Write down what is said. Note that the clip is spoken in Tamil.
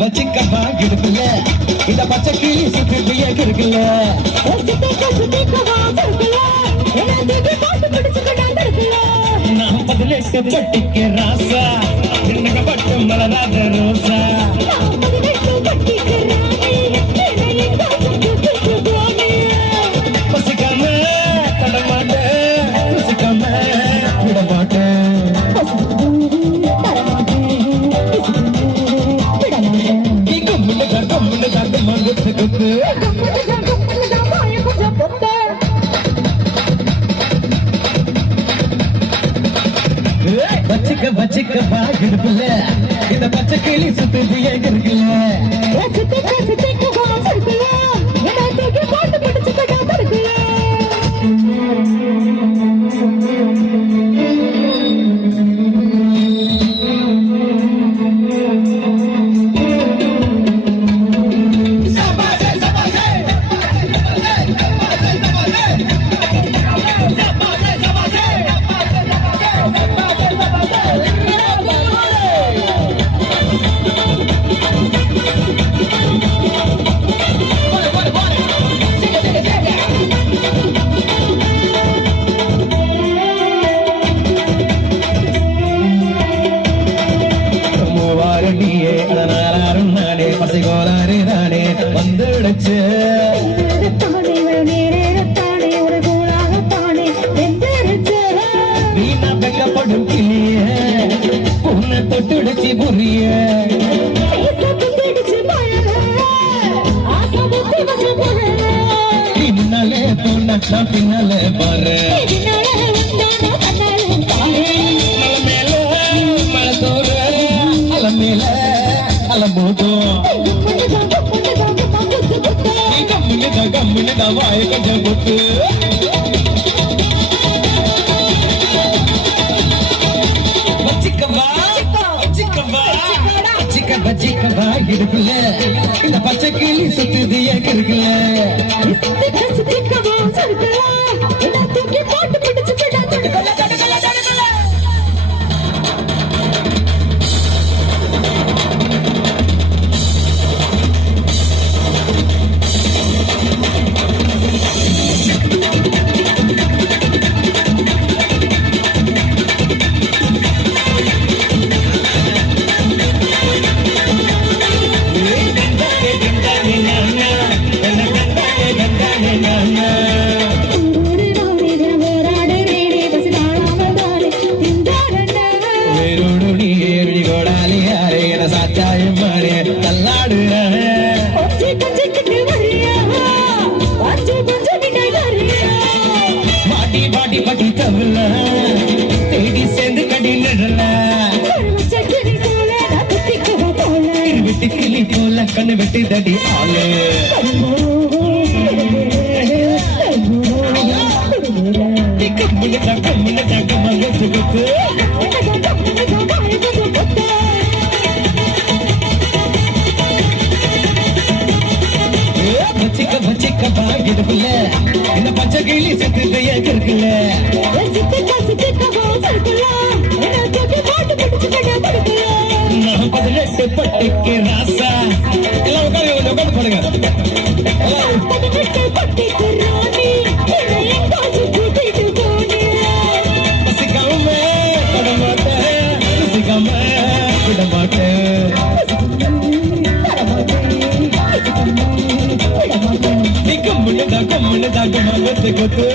வச்சிக்கப்பா கிடுக்கல இந்த பச்சை கிளி சுத்திய கிடுக்கல நான் 18 பட்டிக்கு ராசா என்னங்க பட்டு மலராத ரோசா பசிக்காம தடமாட்டேன் பசிக்காம விடமாட்டேன் வச்சிக்க பாக்கிடுப்புல இந்த பச்சை கிளி சுத்திய இருக்குல்ல பசிகோளாறு தானே வந்துடுச்சு வீணா வெக்கப்படும் கிளிய உன்னை தொட்டுடுச்சு புரிய பின்னாலே பொண்ணா பின்னாலே பாரு மலை தோறு அல மேல அலம்போதும் கம்முன்னு தான் வாய கொஞ்சம் கொத்து வச்சிக்கவா இருக்குல்ல இந்த பச்சை கிளி சுத்திய இருக்குல்ல சேர்ந்து கடி நடல விட்டு கிளி போல கண்ணு வெட்டி தடி ஆளு வச்சிக்க பாக்கிடுப்புல இந்த பச்சை கிளி சுத்திய இருக்குல்ல நான் 18 பட்டிக்கு ராசா எல்லாம் உட்காந்து போடுங்க பசிக்காம தொடமாட்டேன் பசிக்காம விடமாட்டேன் நீ கம்முன்னு தான் கொத்து